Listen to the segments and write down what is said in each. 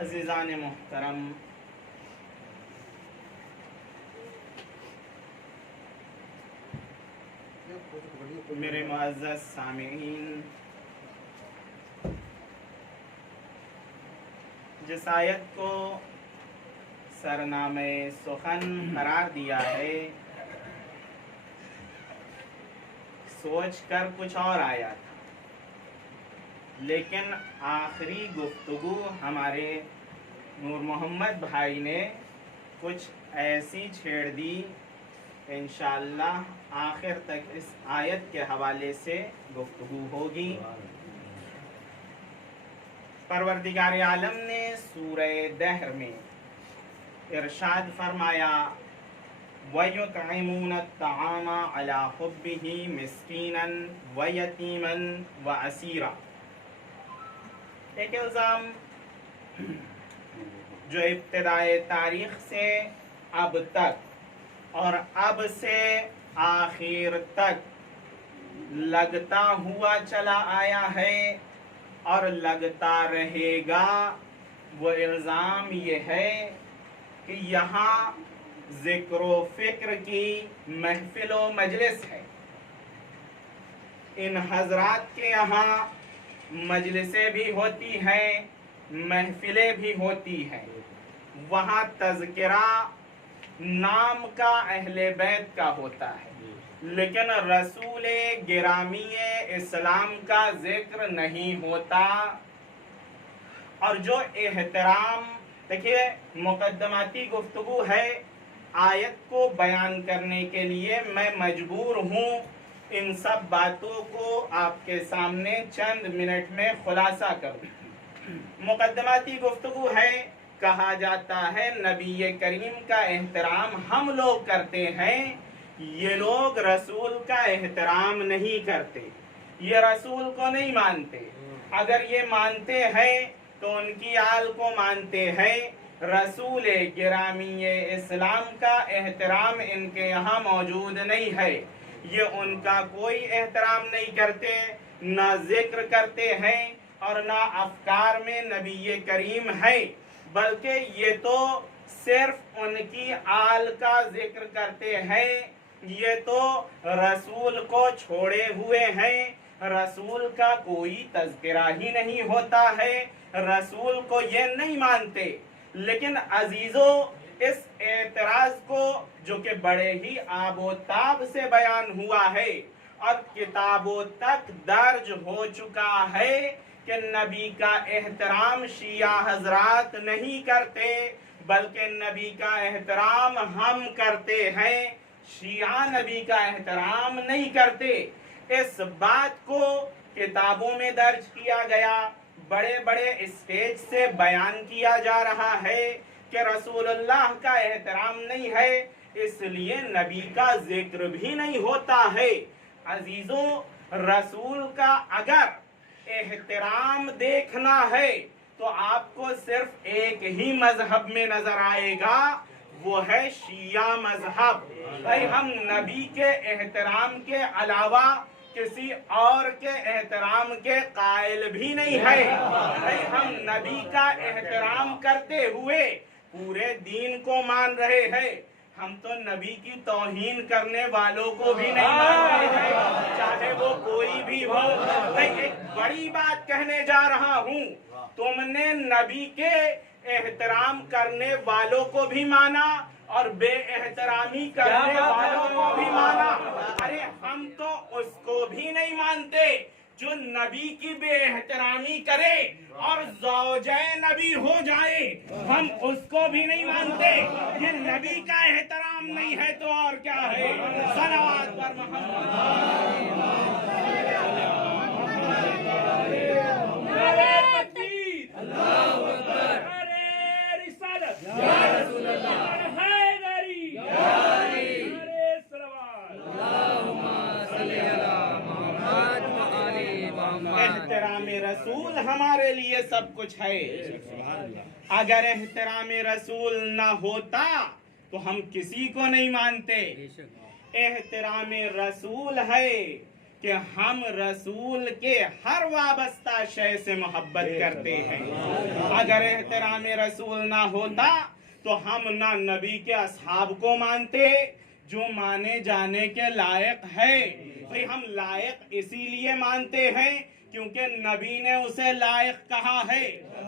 अज़ीज़ान मोहतरम, मेरे मुअज़्ज़ज़ सामिईन, जिस आयत को सरनामे सुखन करार दिया है, सोच कर कुछ और आया था, लेकिन आखिरी गुफ्तगू हमारे नूर मोहम्मद भाई ने कुछ ऐसी छेड़ दी, इंशाअल्लाह आखिर तक इस आयत के हवाले से गुफ्तगू होगी। परवरदिगार आलम ने सूरह दहर में इरशाद फरमाया वयुतइमून अत्तआम अला हुब्बिही मिस्कीनन व यतीमन व असीरा। एक इल्ज़ाम जो इब्तिदाए तारीख से अब तक और अब से आखिर तक लगता हुआ चला आया है और लगता रहेगा, वो इल्ज़ाम ये है कि यहाँ ज़िक्र व फ़िक्र की महफ़िल व मजलिस है। इन हज़रात के यहाँ मजलिसें भी होती हैं, महफ़िलें भी होती हैं, वहाँ तज़किरा नाम का अहले बैत का होता है, लेकिन रसूल गिरामी इस्लाम का जिक्र नहीं होता। और जो एहतराम, देखिए मुकद्दमाती गुफ्तगू है, आयत को बयान करने के लिए मैं मजबूर हूँ इन सब बातों को आपके सामने चंद मिनट में खुलासा करूँ। मुकद्दमाती गुफ्तगू है, कहा जाता है नबी करीम का एहतराम हम लोग करते हैं, ये लोग रसूल का एहतराम नहीं करते, ये रसूल को नहीं मानते। अगर ये मानते हैं तो उनकी आल को मानते हैं। रसूल गिरामी इस्लाम का एहतराम इनके यहाँ मौजूद नहीं है, ये उनका कोई एहतराम नहीं करते, ना जिक्र करते हैं और ना अफकार में नबी करीम है, बल्कि ये तो सिर्फ उनकी आल का जिक्र करते हैं। ये तो रसूल को छोड़े हुए हैं, रसूल का कोई तज़किरा ही नहीं होता है, रसूल को ये नहीं मानते। लेकिन अजीजों, इस एतराज को जो कि बड़े ही आबोताब से बयान हुआ है और किताबों तक दर्ज हो चुका है कि नबी का एहतराम शिया हजरात नहीं करते, बल्कि नबी का एहतराम हम करते हैं, शिया नबी का एहतराम नहीं करते। इस बात को किताबों में दर्ज किया गया, बड़े बड़े स्टेज से बयान किया जा रहा है कि रसूलुल्लाह का एहतराम नहीं है, इसलिए नबी का जिक्र भी नहीं होता है। अजीजों, रसूल का अगर एहतराम देखना है तो आपको सिर्फ एक ही मजहब में नजर आएगा, वो है शिया मजहब। भाई हम नबी के एहतराम के अलावा किसी और के एहतराम के कायल भी नहीं है। भाई हम नबी का एहतराम करते हुए पूरे दीन को मान रहे हैं। हम तो नबी की तौहीन करने वालों को भी नहीं मान रहे हैं, चाहे वो कोई भी हो। मैं एक बड़ी बात कहने जा रहा हूँ, तुमने नबी के एहतराम करने वालों को भी माना और बेएहतरामी करने वालों को भी माना। अरे हम तो उसको भी नहीं मानते जो नबी की बेएहतरामी करे और ज़ौजे नबी हो जाए, हम उसको भी नहीं मानते। ये नबी का एहतराम नहीं है तो और क्या है। सलावत पर मोहम्मद। एहतराम रसूल हमारे लिए सब कुछ है। अगर एहतराम रसूल ना होता तो हम किसी को नहीं मानते। एहतराम रसूल है कि हम रसूल के हर वाबस्ता शय से मोहब्बत करते हैं। अगर एहतराम रसूल ना होता तो हम ना नबी के असहाब को मानते जो माने जाने के लायक है। भाई हम लायक इसीलिए मानते हैं क्योंकि नबी ने उसे लायक कहा है।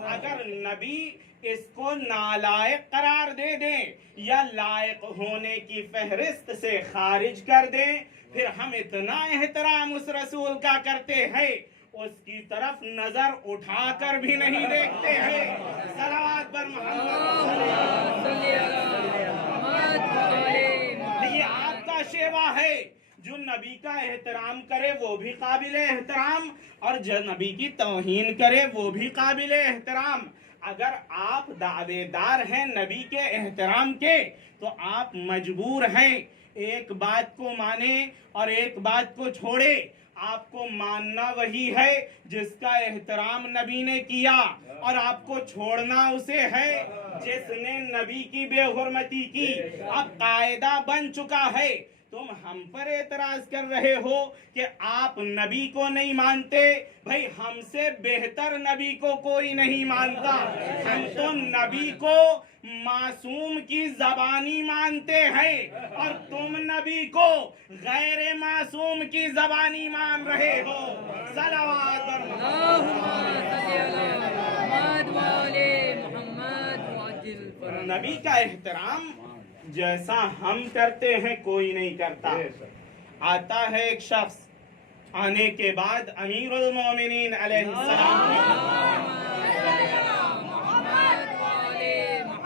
अगर नबी इसको नालायक करार दे दें या लायक होने की फहरिस्त से खारिज कर दें, फिर हम इतना एहतराम उस रसूल का करते हैं उसकी तरफ नजर उठाकर भी नहीं देखते हैं। सलावत पर मोहम्मद। ये आपका शेवा है। जो नबी का एहतराम करे वो भी काबिल एहतराम और जो नबी की तौहीन करे वो भी काबिल एहतराम। अगर आप दावेदार हैं नबी के एहतराम के तो आप मजबूर हैं एक बात को माने और एक बात को छोड़े। आपको मानना वही है जिसका एहतराम नबी ने किया और आपको छोड़ना उसे है जिसने नबी की बेहुरमती की। अब कायदा बन चुका है। तुम हम पर एतराज कर रहे हो कि आप नबी को नहीं मानते। भाई हमसे बेहतर नबी को कोई नहीं मानता। हम तो नबी को मासूम की जबानी मानते हैं और तुम नबी को गैर मासूम की जबानी मान रहे हो। सलावत पर नबी का एहतराम जैसा हम करते हैं कोई नहीं करता। आता है एक शख्स, आने के बाद अमीरुल मोमिनीन अलैहिस्सलाम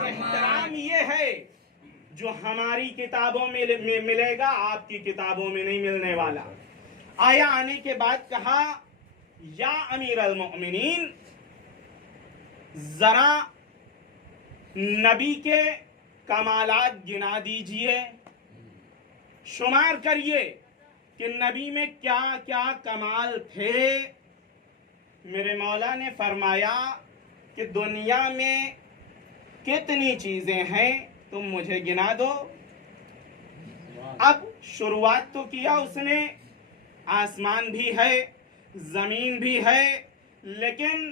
एहतराम ये है जो हमारी किताबों में मिलेगा, आपकी किताबों में नहीं मिलने वाला। आया आने के बाद कहा, या अमीरुल मोमिनीन जरा नबी के कमालात गिना दीजिए, शुमार करिए कि नबी में क्या क्या कमाल थे। मेरे मौला ने फरमाया कि दुनिया में कितनी चीजें हैं तुम मुझे गिना दो। अब शुरुआत तो किया उसने, आसमान भी है जमीन भी है, लेकिन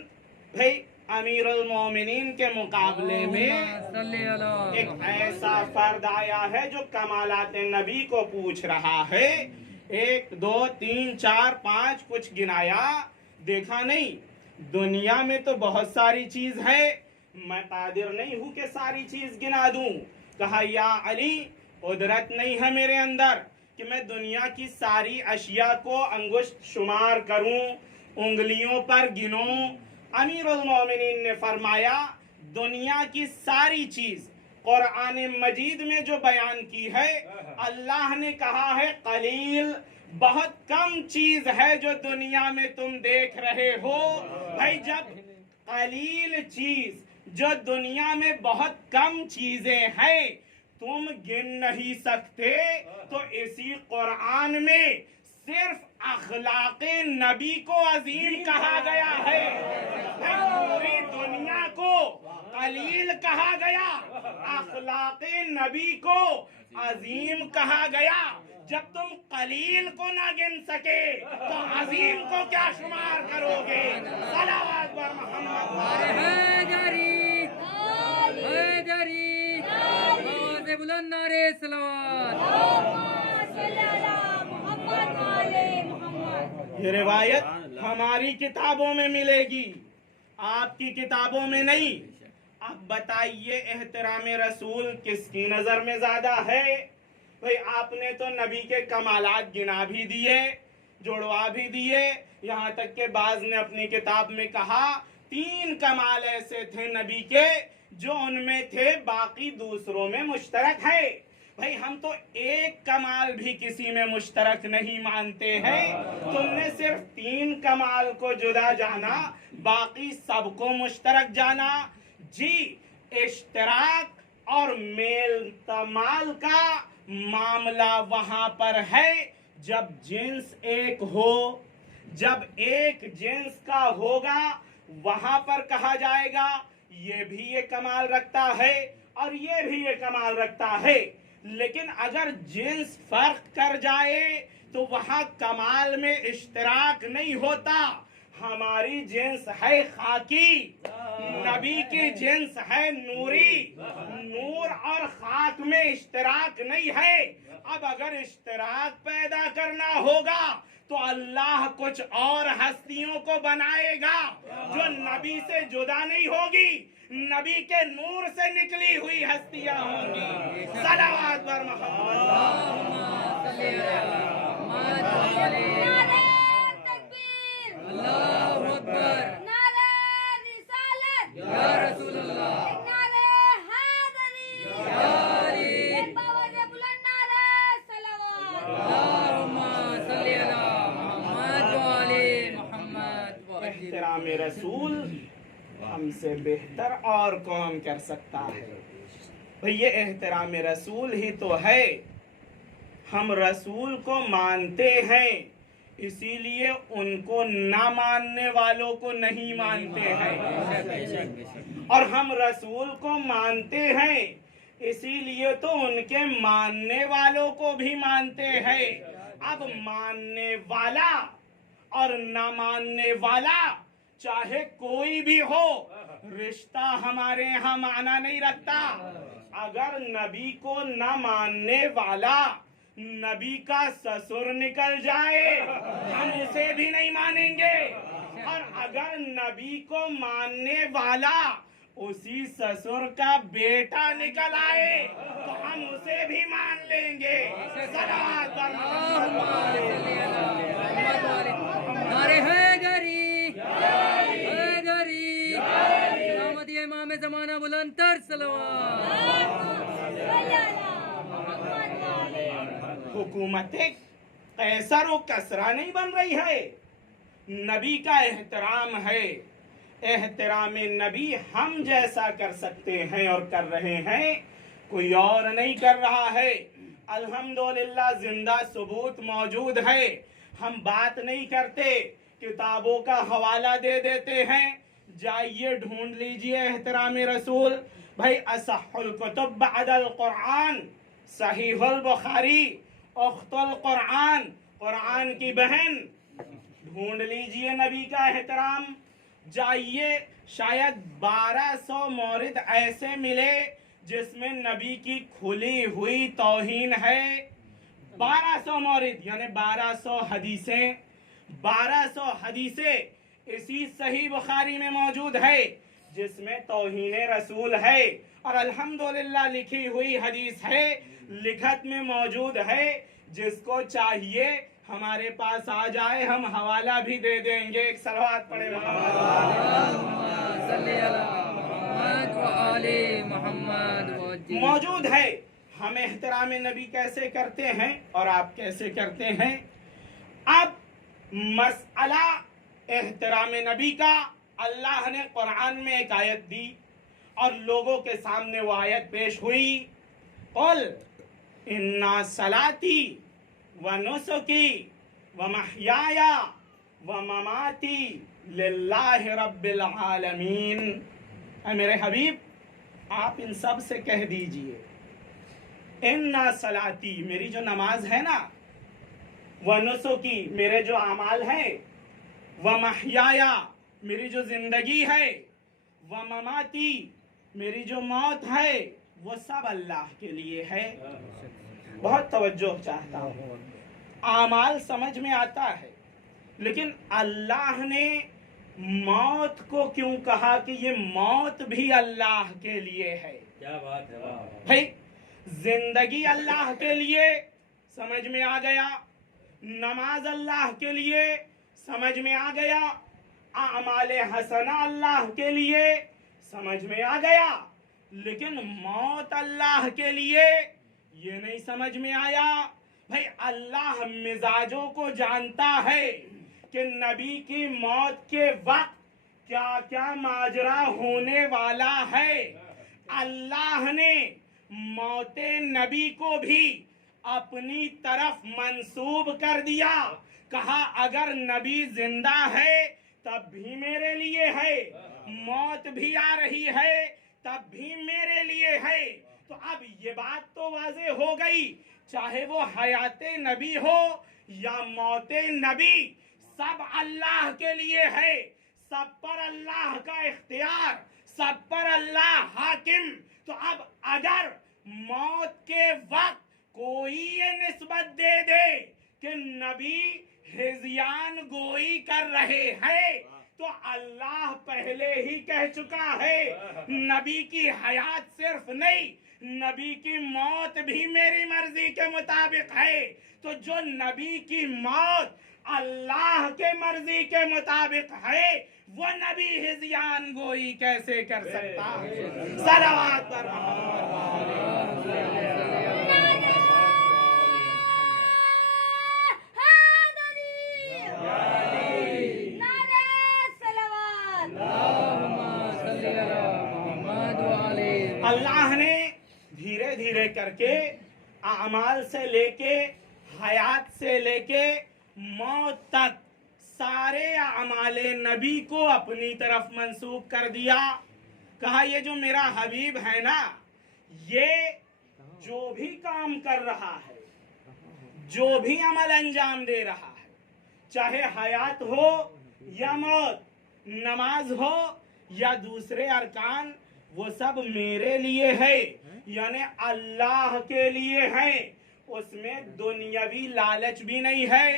भाई अमीरुल मोमिनीन के मुकाबले में एक ऐसा फर्द आया है जो कमालात नबी को पूछ रहा है। 1 2 3 4 5 कुछ गिनाया, देखा नहीं। दुनिया में तो बहुत सारी चीज है, मैं कादिर नहीं हूं कि सारी चीज गिना दूं। कहा, या अली कुदरत नहीं है मेरे अंदर कि मैं दुनिया की सारी अशिया को अंगुष्ठ शुमार करूं, उंगलियों पर गिनूं। अमीरुल मोमिनीन ने फरमाया, दुनिया की सारी चीज कुरान मजीद में जो बयान की है, अल्लाह ने कहा है कलील, बहुत कम चीज है जो दुनिया में तुम देख रहे हो। भाई जब कलील चीज जो दुनिया में बहुत कम चीजें हैं तुम गिन नहीं सकते, तो इसी कुरान में सिर्फ अखलाक़े नबी को अजीम कहा गया है। पूरी दुनिया को कलील कहा गया, अखलाक़े नबी को अजीम कहा गया। जब तुम कलील को ना गिन सके तो अजीम को क्या शुमार करोगे। सलावत पर मोहम्मद। ये रिवायत हमारी किताबों में मिलेगी, आपकी किताबों में नहीं। अब बताइए एहतराम रसूल किसकी नजर में ज्यादा है? भाई आपने तो नबी के कमालात गिना भी दिए, जुड़वा भी दिए, यहाँ तक के बाज ने अपनी किताब में कहा 3 कमाल ऐसे थे नबी के जो उनमें थे, बाकी दूसरों में मुश्तरक है। भाई हम तो एक कमाल भी किसी में मुश्तरक नहीं मानते हैं, तुमने सिर्फ 3 कमाल को जुदा जाना, बाकी सबको मुश्तरक जाना। जी, इश्तराक और मेल तमाल का मामला वहां पर है जब जिन्स एक हो, जब एक जिन्स का होगा वहां पर कहा जाएगा ये भी ये कमाल रखता है और ये भी ये कमाल रखता है। लेकिन अगर जिन्स फर्क कर जाए तो वहां कमाल में इश्तराक नहीं होता। हमारी जिन्स है खाकी, नबी की जिन्स है नूरी, नूर और खाक में इश्तराक नहीं है। अब अगर इश्तराक पैदा करना होगा तो अल्लाह कुछ और हस्तियों को बनाएगा जो नबी से जुदा नहीं होगी, नबी के नूर से निकली हुई हस्तियां होंगी। सलावत बर एहतराम रसूल हमसे बेहतर और कौन कर सकता है? भाई ये एहतराम रसूल ही तो है। हम रसूल को मानते हैं, इसीलिए उनको ना मानने वालों को नहीं मानते हैं, और हम रसूल को मानते हैं इसीलिए तो उनके मानने वालों को भी मानते हैं। अब मानने वाला और ना मानने वाला चाहे कोई भी हो, रिश्ता हमारे यहाँ माना नहीं रखता। अगर नबी को न मानने वाला नबी का ससुर निकल जाए हम उसे भी नहीं मानेंगे, और अगर नबी को मानने वाला उसी ससुर का बेटा निकल आए तो हम उसे भी मान लेंगे। सलात नारे हैदरी हैदरी सलामती इमाम ज़माना बुलंद तर हुकूमत कैसर व कसरा नहीं बन रही है, नबी का एहतराम है। एहतराम नबी हम जैसा कर सकते हैं और कर रहे हैं, कोई और नहीं कर रहा है। अल्हम्दुलिल्लाह जिंदा सबूत मौजूद है। हम बात नहीं करते, किताबों का हवाला दे देते हैं, जाइए ढूंढ लीजिए एहतराम रसूल। भाई असहुल कुतुब बअदल कुरान सहीहुल बुखारी, उख्तुल कुरान, कुरान की बहन, ढूंढ लीजिए नबी का एहतराम। जाइए शायद 1200 मौरिद ऐसे मिले जिसमें नबी की खुली हुई तौहीन है। 1200 मौरिद यानी 1200 हदीसें, 1200 हदीसें इसी सही बुखारी में मौजूद है जिसमें तौहीन रसूल है। और अल्हम्दुलिल्लाह लिखी हुई हदीस है, लिखत में मौजूद है। जिसको चाहिए हमारे पास आ जाए, हम हवाला भी दे देंगे। एक सलवात पढ़े मौजूद है। हम एहतराम नबी कैसे करते हैं और आप कैसे करते हैं? अब मसअला एहतराम नबी का, अल्लाह ने कुरान में एक आयत दी और लोगों के सामने वो आयत पेश हुई, कुल इन्ना सलाती व नुसुकी व महयाया व ममाती लिल्लाहि रब्बिल आलमीन। मेरे हबीब आप इन सब से कह दीजिए, इन्ना सलाती मेरी जो नमाज है ना, व नुसुकी मेरे जो अमाल हैं, व महयाया मेरी जो जिंदगी है, व ममाती मेरी जो मौत है, वो सब अल्लाह के लिए है। बहुत तवज्जो चाहता हूँ। आमाल समझ में आता है, लेकिन अल्लाह ने मौत को क्यों कहा कि ये मौत भी अल्लाह के लिए है? क्या बात है, वाह। भाई जिंदगी अल्लाह के लिए, समझ में आ गया। नमाज अल्लाह के लिए, समझ में आ गया। आमाले हसना अल्लाह के लिए, समझ में आ गया। लेकिन मौत अल्लाह के लिए, ये नहीं समझ में आया। भाई अल्लाह मिजाजों को जानता है कि नबी की मौत के वक्त क्या क्या माजरा होने वाला है। अल्लाह ने मौते नबी को भी अपनी तरफ मंसूब कर दिया। कहा अगर नबी जिंदा है तब भी मेरे लिए है, मौत भी आ रही है तब भी मेरे लिए है। तो अब ये बात तो वाज़े हो गई, चाहे वो हयाते नबी हो या मौते नबी, सब अल्लाह के लिए है। सब पर अल्लाह का इख्तियार, सब पर अल्लाह हाकिम। तो अब अगर मौत के वक्त कोई ये निस्बत दे दे कि नबी हिज़यान गोई कर रहे हैं, तो अल्लाह पहले ही कह चुका है नबी की हयात सिर्फ नहीं, नबी की मौत भी मेरी मर्जी के मुताबिक है। तो जो नबी की मौत अल्लाह के मर्जी के मुताबिक है, वो नबी हिज़यान गोई कैसे कर सकता है? सलावत पर अल्लाह ने धीरे धीरे करके आमाल से लेके हयात से लेके मौत तक सारे आमाले नबी को अपनी तरफ मंसूब कर दिया। कहा ये जो मेरा हबीब है ना, ये जो भी काम कर रहा है, जो भी अमल अंजाम दे रहा है, चाहे हयात हो या मौत, नमाज हो या दूसरे अरकान, वो सब मेरे लिए है, यानी अल्लाह के लिए है। उसमें दुनियावी लालच भी नहीं है,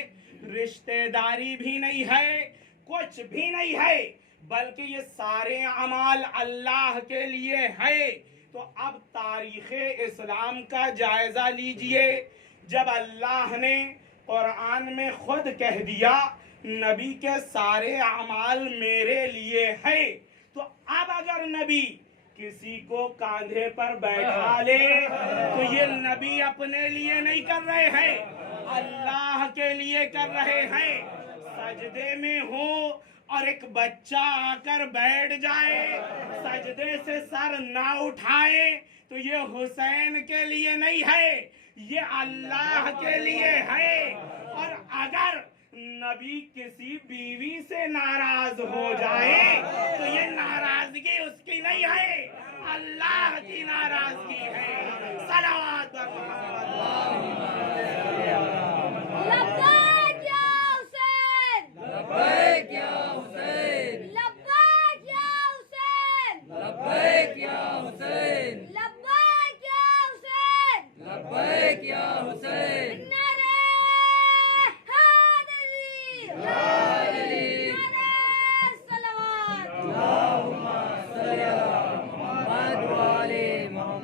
रिश्तेदारी भी नहीं है, कुछ भी नहीं है, बल्कि ये सारे अमाल अल्लाह के लिए है। तो अब तारीख़ इस्लाम का जायजा लीजिए। जब अल्लाह ने कुरान में खुद कह दिया नबी के सारे अमाल मेरे लिए है, तो अब अगर नबी किसी को कांधे पर बैठा ले तो ये नबी अपने लिए नहीं कर रहे हैं, अल्लाह के लिए कर रहे हैं। सजदे में हो और एक बच्चा आकर बैठ जाए, सजदे से सर ना उठाए, तो ये हुसैन के लिए नहीं है, ये अल्लाह के लिए है। और अगर नबी किसी बीवी से नाराज हो जाए तो ये नाराजगी उसकी नहीं है, अल्लाह की नाराजगी है। सलावत लब्बैक या हुसैन, लब्बैक या हुसैन, लब्बैक या हुसैन, लब्बैक या हुसैन, लब्बैक या हुसैन, लब्बैक या हुसैन। नारे हैदरी, नारे सलावत।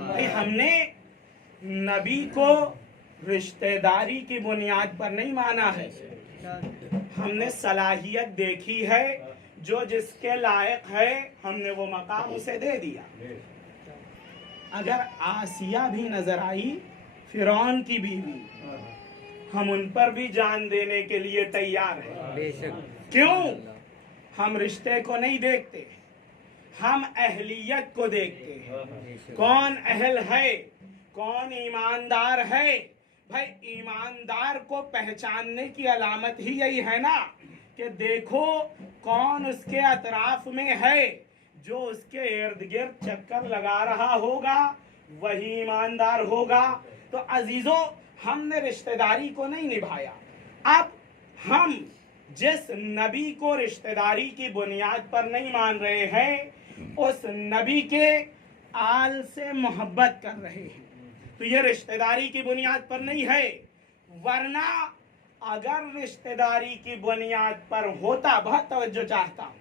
भाई हमने नबी को रिश्तेदारी की बुनियाद पर नहीं माना है, हमने सलाहियत देखी है, जो जिसके लायक है हमने वो मकाम उसे दे दिया। अगर आसिया भी नजर आई, फिरौन की बीवी, हम उन पर भी जान देने के लिए तैयार हैं। बेशक। क्यों? हम रिश्ते को नहीं देखते, हम अहलियत को देखते हैं। कौन अहल है, कौन ईमानदार है। भाई ईमानदार को पहचानने की अलामत ही यही है ना कि देखो कौन उसके अतराफ में है, जो उसके इर्द गिर्द चक्कर लगा रहा होगा वही ईमानदार होगा। तो अजीजों, हमने रिश्तेदारी को नहीं निभाया। अब हम जिस नबी को रिश्तेदारी की बुनियाद पर नहीं मान रहे हैं, उस नबी के आल से मोहब्बत कर रहे हैं, तो ये रिश्तेदारी की बुनियाद पर नहीं है। वरना अगर रिश्तेदारी की बुनियाद पर होता, बहुत तवज्जो चाहता हूं,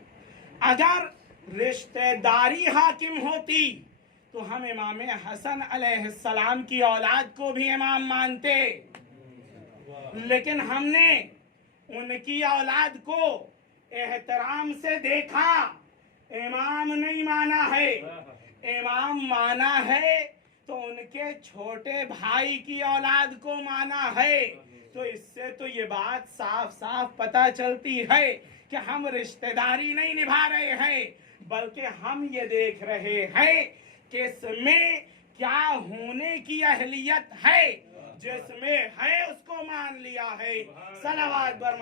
अगर रिश्तेदारी हाकिम होती तो हम इमाम हसन अलैहिस्सलाम की औलाद को भी इमाम मानते, लेकिन हमने उनकी औलाद को एहतराम से देखा, इमाम नहीं माना है। इमाम माना है तो उनके छोटे भाई की औलाद को माना है। तो इससे तो ये बात साफ साफ पता चलती है कि हम रिश्तेदारी नहीं निभा रहे हैं, बल्कि हम ये देख रहे हैं कि इसमें क्या होने की अहलियत है, जिसमें है उसको मान लिया है। सलावत बर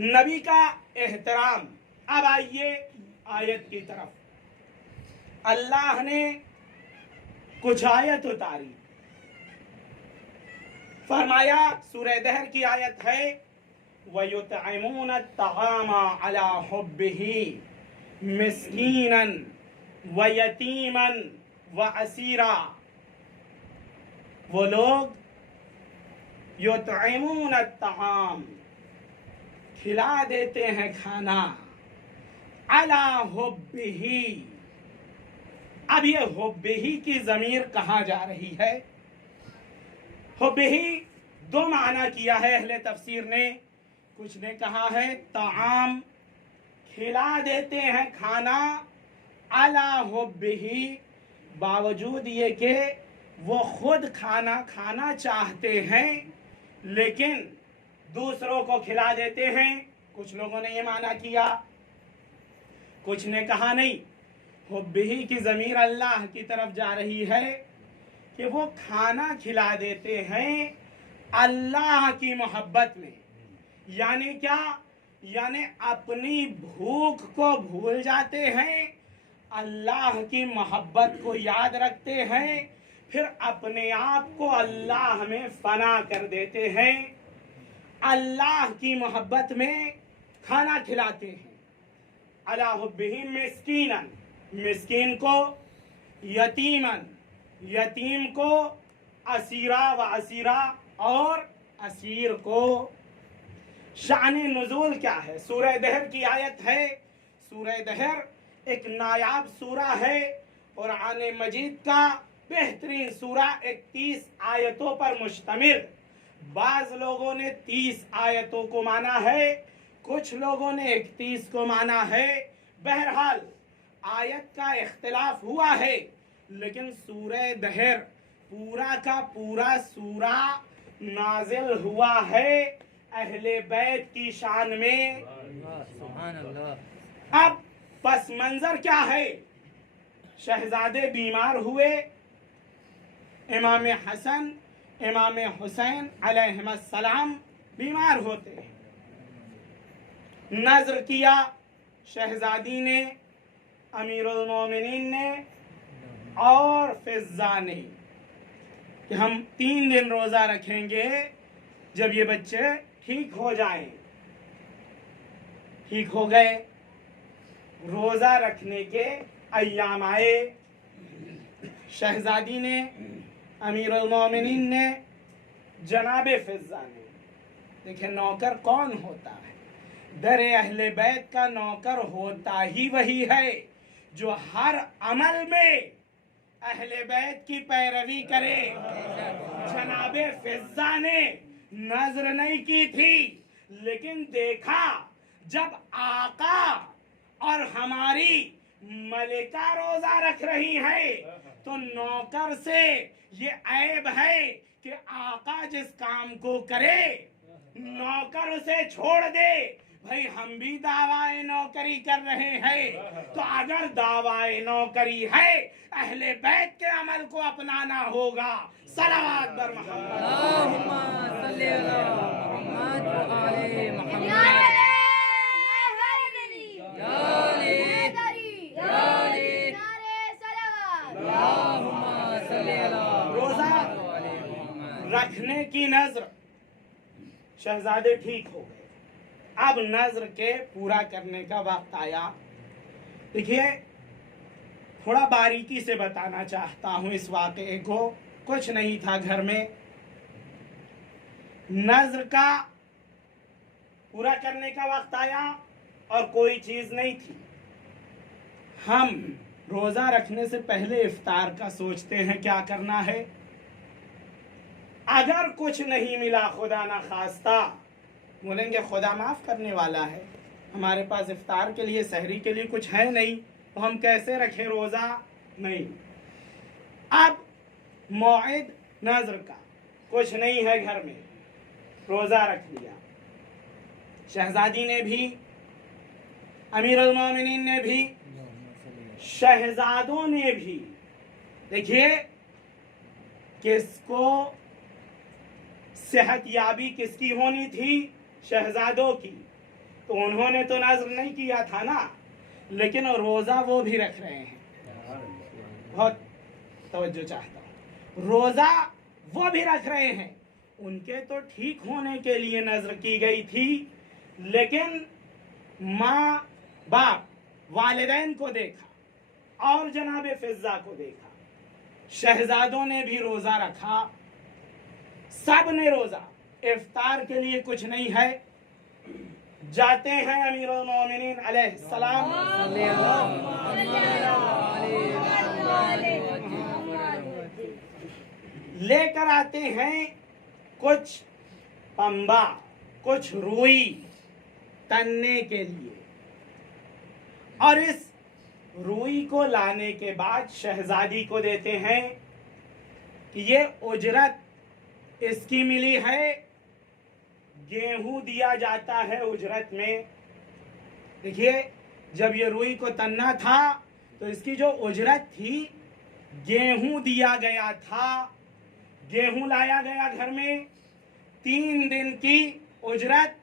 नबी का एहतराम। अब आइए आयत की तरफ। अल्लाह ने कुछ आयत उतारी, फरमाया, सूरह दहर की आयत है, वयुतइमून अत्तआमा अला हुब्बिही मिस्कीनन व यतीमन व असीरा। वो लोग युतइमून अत्तआम, खिला देते हैं खाना, अला हुब्बिही। अब ये हुब्बिही की ज़मीर कहाँ जा रही है? हुब्बिही दो माना किया है अहले तफसीर ने। कुछ ने कहा है ताम, खिला देते हैं खाना, अला हुब्बिही, बावजूद ये कि वो खुद खाना खाना चाहते हैं लेकिन दूसरों को खिला देते हैं। कुछ लोगों ने ये माना किया। कुछ ने कहा नहीं, हुब्बिही की ज़मीर अल्लाह की तरफ जा रही है कि वो खाना खिला देते हैं अल्लाह की मोहब्बत में। यानी क्या? यानी अपनी भूख को भूल जाते हैं, अल्लाह की मोहब्बत को याद रखते हैं, फिर अपने आप को अल्लाह में फना कर देते हैं, अल्लाह की मोहब्बत में खाना खिलाते हैं। अला हुब्बिही मिस्कीनन, मिस्कीन को, यतीमन, यतीम को, असीरा व असीरा, और असीर को। शान नुज़ूल क्या है? सूरह दहर की आयत है। सूरह दहर एक नायाब सूरा है और कुरान मजीद का बेहतरीन सूरा, 31 आयतों पर मुश्तमिल। बाज लोगों ने 30 आयतों को माना है, कुछ लोगों ने 31 को माना है। बहरहाल आयत का इख्तिलाफ हुआ है, लेकिन सूरह दहर पूरा का पूरा सूरा नाजिल हुआ है अहले बैत की शान में। अब पस मंजर क्या है? शहजादे बीमार हुए, इमाम हसन इमाम हुसैन अलैहिस्सलाम बीमार होते हैं। नज़र किया शहजादी ने, अमीरुल मोमिनीन ने और फिज़्ज़ा ने कि हम 3 दिन रोज़ा रखेंगे, जब ये बच्चे ठीक हो जाएं। ठीक हो गए, रोज़ा रखने के अय्याम आए। शहजादी ने, अमीरुल मोमिनीन ने, जनाबे फिज़्ज़ा ने। देखिए नौकर कौन होता है? दरे अहले बैत का नौकर होता ही वही है जो हर अमल में अहले बैत की पैरवी करे। जनाबे फिज़्ज़ा ने नजर नहीं की थी, लेकिन देखा जब आका और हमारी मलिका रोजा रख रही है तो नौकर से ये ऐब है कि आका जिस काम को करे नौकर उसे छोड़ दे। भाई हम भी दावाए नौकरी कर रहे हैं, तो अगर दावाए नौकरी है अहले बैत के अमल को अपनाना होगा। सलावत बर रोजा रखने की नजर, शहजादे ठीक हो गए। अब नजर के पूरा करने का वक्त आया। देखिए थोड़ा बारीकी से बताना चाहता हूं इस वाक़े को। कुछ नहीं था घर में, नज़र का पूरा करने का वक्त आया और कोई चीज नहीं थी। हम रोजा रखने से पहले इफ्तार का सोचते हैं क्या करना है। अगर कुछ नहीं मिला, खुदा ना खास्ता, बोलेंगे खुदा माफ करने वाला है, हमारे पास इफ्तार के लिए सहरी के लिए कुछ है नहीं, तो हम कैसे रखें रोजा। नहीं, अब मौइद नजर का कुछ नहीं है घर में, रोजा रख लिया। शहजादी ने भी, अमीरुल मोमिनीन ने भी, शहजादों ने भी, देखिए किसको सेहतयाबी किसकी होनी थी, शहजादों की, तो उन्होंने तो नजर नहीं किया था ना, लेकिन रोजा वो भी रख रहे हैं। बहुत तवज्जो चाहता हूं, रोजा वो भी रख रहे हैं। उनके तो ठीक होने के लिए नजर की गई थी, लेकिन माँ बाप वालिदैन को देखा और जनाबे फिजा को देखा। शहजादों ने भी रोजा रखा, सब ने रोजा। इफ्तार के लिए कुछ नहीं है, जाते हैं अमीरुल मोमिनीन अलैहिस्सलाम, लेकर आते हैं कुछ पंबा, कुछ रुई तनने के लिए, और इस रुई को लाने के बाद शहजादी को देते हैं कि ये उजरत इसकी मिली है। गेहूं दिया जाता है उजरत में। देखिए, जब ये रुई को तनना था तो इसकी जो उजरत थी, गेहूं दिया गया था, गेहूं लाया गया घर में, 3 दिन की उजरत,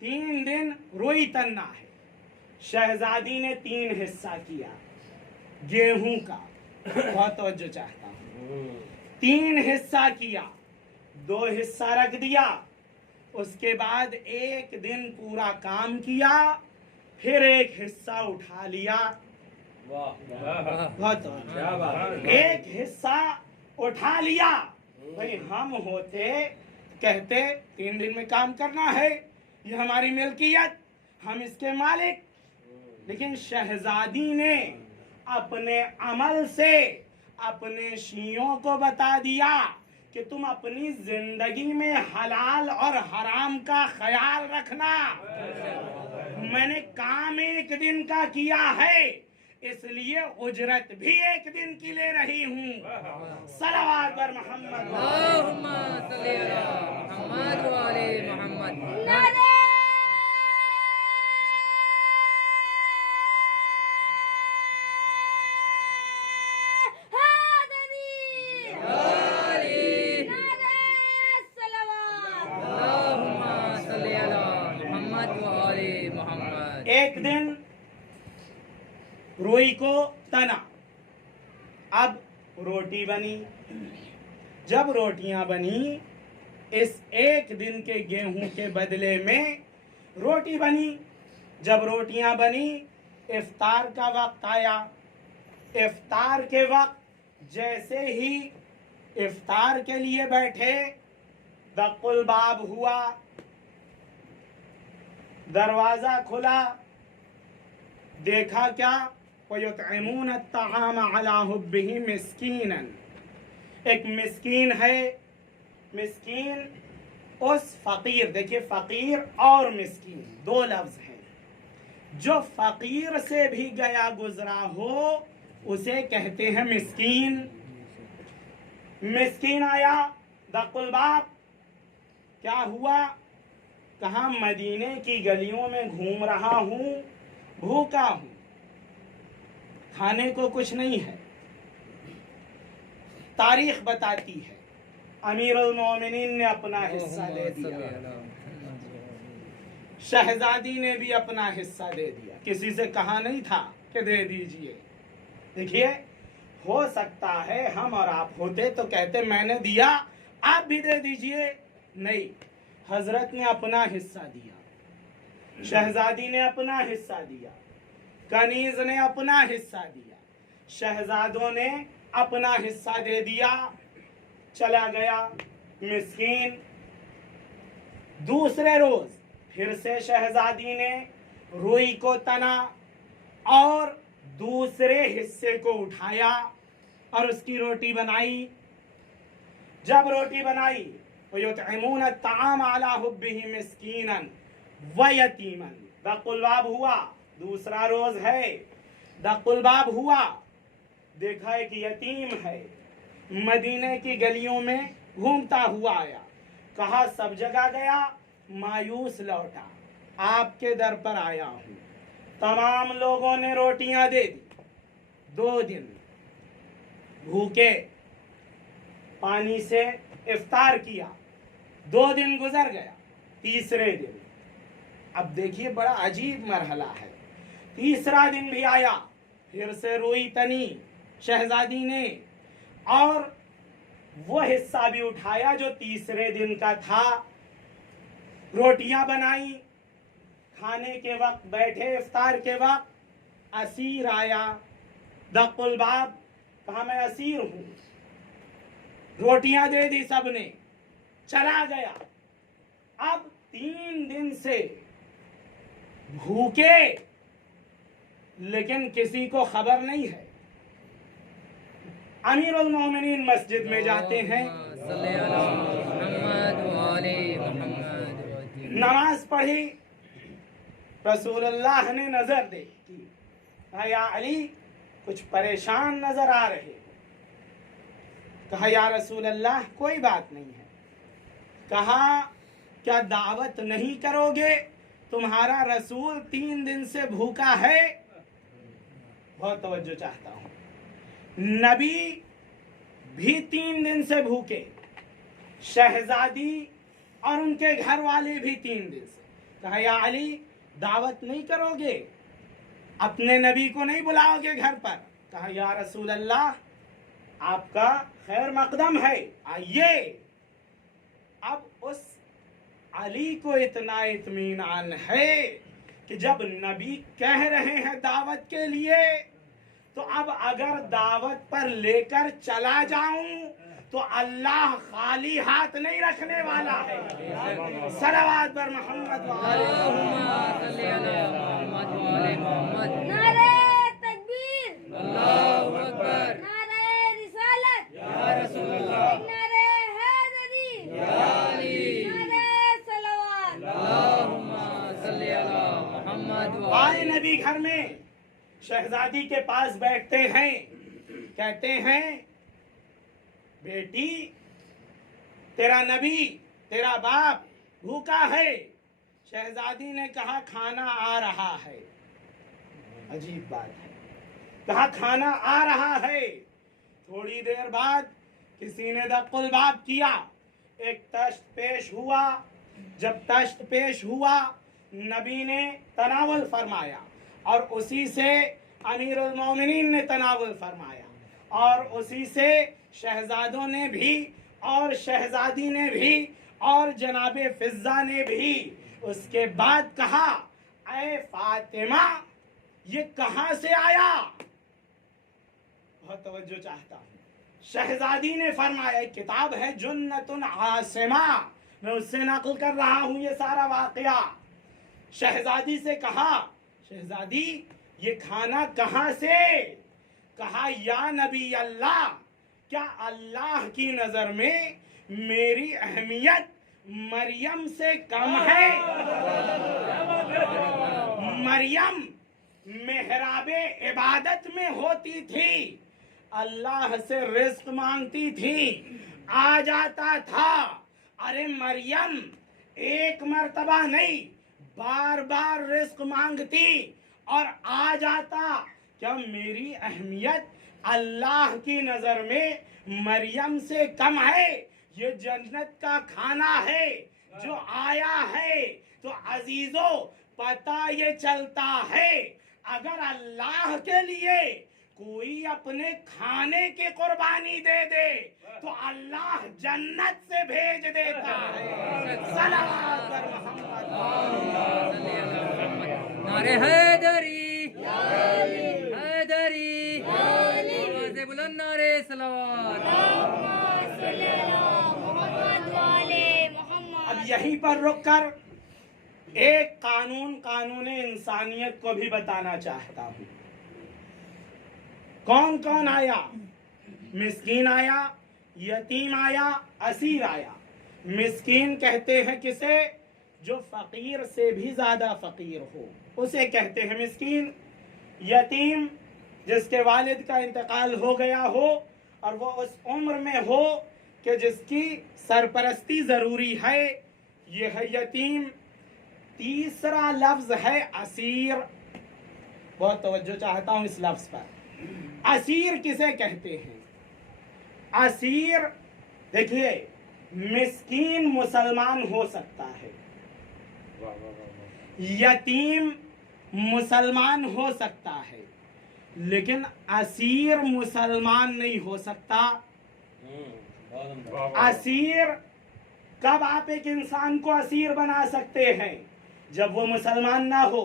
3 दिन रुई तनना है। शहजादी ने 3 हिस्सा किया गेहूं का, बहुत तवज्जो चाहता हूं, 3 हिस्सा किया, 2 हिस्सा रख दिया। उसके बाद 1 दिन पूरा काम किया, फिर 1 हिस्सा उठा लिया। बहुत एक हिस्सा उठा लिया। भाई हम होते कहते 3 दिन में काम करना है, ये हमारी मिल्कियत, हम इसके मालिक। लेकिन शहजादी ने अपने अमल से अपने शियों को बता दिया कि तुम अपनी जिंदगी में हलाल और हराम का ख्याल रखना। मैंने काम 1 दिन का किया है, इसलिए उजरत भी 1 दिन की ले रही हूँ। सलवात पर मोहम्मद, अल्लाहुम्मा सल्ली अला मुहम्मद व आले मुहम्मद। नारे हैदरी, नारे सलवात। अल्लाहुम्मा सल्ली अला मुहम्मद व आले मुहम्मद। 1 दिन रुई को तना, अब रोटी बनी। जब रोटियां बनी, इस 1 दिन के गेहूं के बदले में रोटी बनी। जब रोटियां बनी, इफ्तार का वक्त आया। इफ्तार के वक्त जैसे ही इफ्तार के लिए बैठे, दकुल बाब हुआ, दरवाजा खुला, देखा क्या, वयुतइमून अत्तआम अला हुब्बिही मिस्कीनन। एक मिस्कीन है, मिस्कीन उस फकीर, देखिए फकीर और मिस्कीन 2 लफ्ज हैं, जो फकीर से भी गया गुजरा हो उसे कहते हैं मिस्कीन। मिस्कीन आया, दकुल बाब, क्या हुआ, कहा मदीने की गलियों में घूम रहा हूं, भूखा हूं, खाने को कुछ नहीं है। तारीख बताती है अमीरुल मोमिनीन ने अपना हिस्सा दे दिया, शहजादी ने भी अपना हिस्सा दे दिया, किसी से कहा नहीं था कि दे दीजिए। देखिए, हो सकता है हम और आप होते तो कहते मैंने दिया, आप भी दे दीजिए। नहीं, हजरत ने अपना हिस्सा दिया, शहजादी ने अपना हिस्सा दिया, कनीज ने अपना हिस्सा दिया, शहजादों ने अपना हिस्सा दे दिया, चला गया मिस्कीन। दूसरे रोज फिर से शहजादी ने रुई को तना और दूसरे हिस्से को उठाया और उसकी रोटी बनाई। जब रोटी बनाई, वयुतइमून अत्ताम अला हुब्बिही मिस्कीनन व यतीमन, दकुलबाब हुआ। दूसरा रोज है, दकुलबाब हुआ, देखा एक यतीम है, मदीने की गलियों में घूमता हुआ आया, कहा सब जगह गया, मायूस लौटा, आपके दर पर आया हूं। तमाम लोगों ने रोटियां दे दी। 2 दिन भूखे पानी से इफ्तार किया, 2 दिन गुजर गया। तीसरे दिन, अब देखिए बड़ा अजीब मरहला है, तीसरा दिन भी आया, फिर से रोई तनी शहजादी ने और वो हिस्सा भी उठाया जो तीसरे दिन का था। रोटियां बनाई, खाने के वक्त बैठे, इफ्तार के वक्त असीर आया, दकुलबाब, कहा मैं असीर हूं। रोटियां दे दी सबने, चला गया। अब 3 दिन से भूखे, लेकिन किसी को खबर नहीं है। अमीरुल मोमिनीन मस्जिद में जाते हैं, नमाज पढ़ी, रसूलुल्लाह ने नजर देखी, कहा या अली कुछ परेशान नजर आ रहे। कहा या रसूलल्लाह कोई बात नहीं है। कहा क्या दावत नहीं करोगे, तुम्हारा रसूल 3 दिन से भूखा है। बहुत तवज्जो चाहता हूं, नबी भी 3 दिन से भूखे, शहजादी और उनके घर वाले भी 3 दिन से। कहा या अली दावत नहीं करोगे, अपने नबी को नहीं बुलाओगे घर पर। कहा या रसूल अल्लाह आपका खैर मकदम है, आइए। अब उस अली को इतना इत्मीनान है कि जब नबी कह रहे हैं दावत के लिए, तो अब अगर दावत पर लेकर चला जाऊं तो अल्लाह खाली हाथ नहीं रखने वाला है। सलावत पर मोहम्मद नारे तकबीर, अल्लाहु अकबर, नारे रिसालत, या रसूल अल्लाह, नारे हैदरी, या अली, नारे सलावत। अल्लाहुम्मा सल्ली अला मुहम्मद व आए नबी घर में, शहजादी के पास बैठते हैं, कहते हैं बेटी तेरा नबी, तेरा बाप भूखा है। शहजादी ने कहा खाना आ रहा है। अजीब बात है, कहा खाना आ रहा है। थोड़ी देर बाद किसी ने दकुलबाब किया, एक तश्त पेश हुआ। जब तश्त पेश हुआ, नबी ने तनावुल फरमाया और उसी से अमीरुल मोमिनीन ने तनावुल फरमाया और उसी से शहजादों ने भी और शहजादी ने भी और जनाबे फिजा ने भी। उसके बाद कहा ऐ फातिमा ये कहां से आया। बहुत तवज्जो चाहता हूं। शहजादी ने फरमाया, एक किताब है जुन्नतुन आसिमा, मैं उससे नकल कर रहा हूं ये सारा वाकया। शहजादी से कहा, शहजादी ये खाना कहां से। कहा या नबी अल्लाह, क्या अल्लाह की नजर में मेरी अहमियत मरियम से कम है। मरियम मेहराबे इबादत में होती थी, अल्लाह से रिज्क मांगती थी, आ जाता था। अरे मरियम एक मर्तबा नहीं, बार बार रिज्क मांगती और आ जाता। क्या मेरी अहमियत अल्लाह की नजर में मरियम से कम है। ये जन्नत का खाना है जो आया है। तो अजीजों पता ये चलता है, अगर अल्लाह के लिए कोई अपने खाने की कुर्बानी दे दे तो अल्लाह जन्नत से भेज देता है। सलावत पर मोहम्मद। नारे हैदरी, हैदरी, यहीं पर रुककर एक कानून इंसानियत को भी बताना चाहता हूं। कौन कौन आया? मिस्कीन आया, यतीम आया, असीर आया। मिस्कीन कहते हैं किसे? जो फकीर से भी ज्यादा फकीर हो, उसे कहते हैं मिस्कीन। यतीम जिसके वालिद का इंतकाल हो गया हो और वो उस उम्र में हो कि जिसकी सरपरस्ती जरूरी है, यह है यतीम। तीसरा लफ्ज है असीर। बहुत तवज्जो चाहता हूं इस लफ्ज पर। असीर किसे कहते हैं? असीर, देखिए, मिस्कीन मुसलमान हो सकता है, यतीम मुसलमान हो सकता है, लेकिन असीर मुसलमान नहीं हो सकता। असीर कब आप एक इंसान को असीर बना सकते हैं? जब वो मुसलमान ना हो,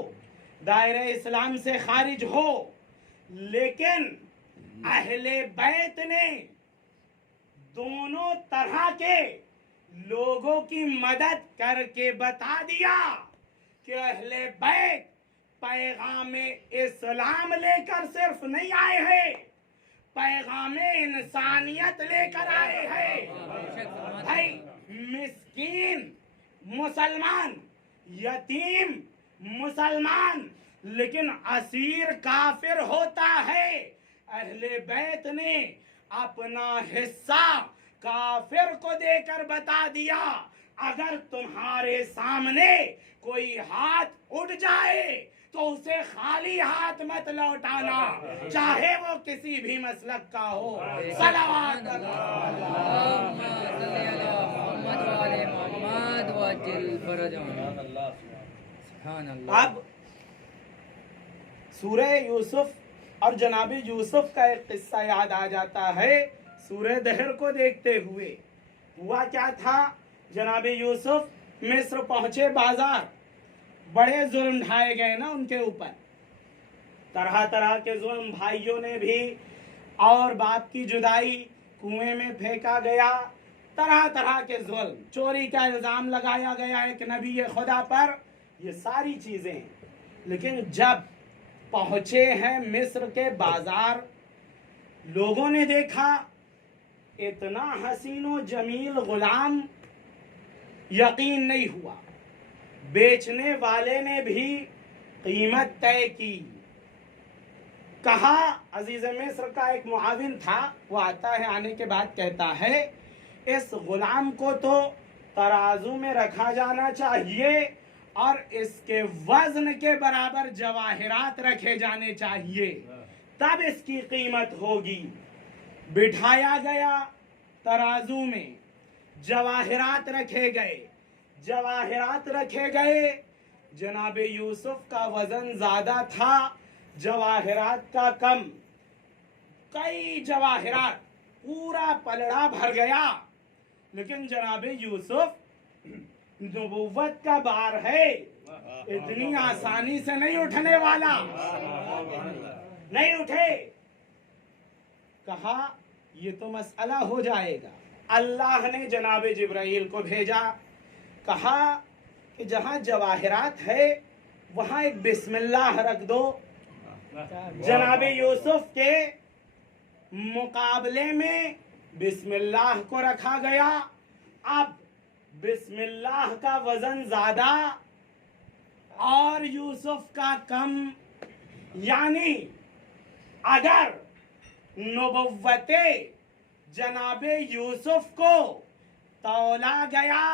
दायरे इस्लाम से खारिज हो। लेकिन अहले बैत ने दोनों तरह के लोगों की मदद करके बता दिया कि अहले बैत पैगाम इस्लाम लेकर सिर्फ नहीं आए हैं, पैगाम इंसानियत लेकर आए हैं। भाई, मिस्कीन मुसलमान, यतीम मुसलमान, लेकिन असीर काफिर होता है। अहले बैत ने अपना हिस्सा काफिर को देकर बता दिया, अगर तुम्हारे सामने कोई हाथ उठ जाए तो उसे खाली हाथ मत लौटाना, चाहे वो किसी भी मसलक का हो। सलावत अब सूरह यूसुफ और जनाबी यूसुफ का एक किस्सा याद आ जाता है। सूरह दहर को देखते हुए हुआ क्या था? जनाबी यूसुफ मिस्र पहुंचे, बाजार बड़े जुल्म ढाए गए ना उनके ऊपर, तरह तरह के जुल्म, भाइयों ने भी, और बाप की जुदाई, कुएं में फेंका गया, तरह तरह के जुल्म, चोरी का इल्जाम लगाया गया एक नबी खुदा पर, ये सारी चीजें। लेकिन जब पहुंचे हैं मिस्र के बाजार, लोगों ने देखा इतना हसीनो जमील गुलाम, यकीन नहीं हुआ। बेचने वाले ने भी कीमत तय की। कहा, अजीज मिस्र का एक मुआविन था, वो आता है, आने के बाद कहता है, इस गुलाम को तो तराजू में रखा जाना चाहिए और इसके वजन के बराबर जवाहिरात रखे जाने चाहिए, तब इसकी कीमत होगी। बिठाया गया तराजू में, जवाहिरात रखे गए, जवाहिरात रखे गए। जनाबे यूसुफ का वजन ज्यादा था, जवाहिरात का कम। कई जवाहिरात, पूरा पलड़ा भर गया। लेकिन जनाबे यूसुफ, नबुव्वत का बार है, इतनी आसानी से नहीं उठने वाला, नहीं उठे। कहा, ये तो मसला हो जाएगा। अल्लाह ने जनाबे जिब्राइल को भेजा, कहा कि जहां जवाहिरात है वहां एक बिस्मिल्लाह रख दो। जनाबे यूसुफ के मुकाबले में बिस्मिल्लाह को रखा गया। अब बिस्मिल्लाह का वजन ज्यादा और यूसुफ का कम, यानी अगर नबुव्वते जनाबे यूसुफ को तौला गया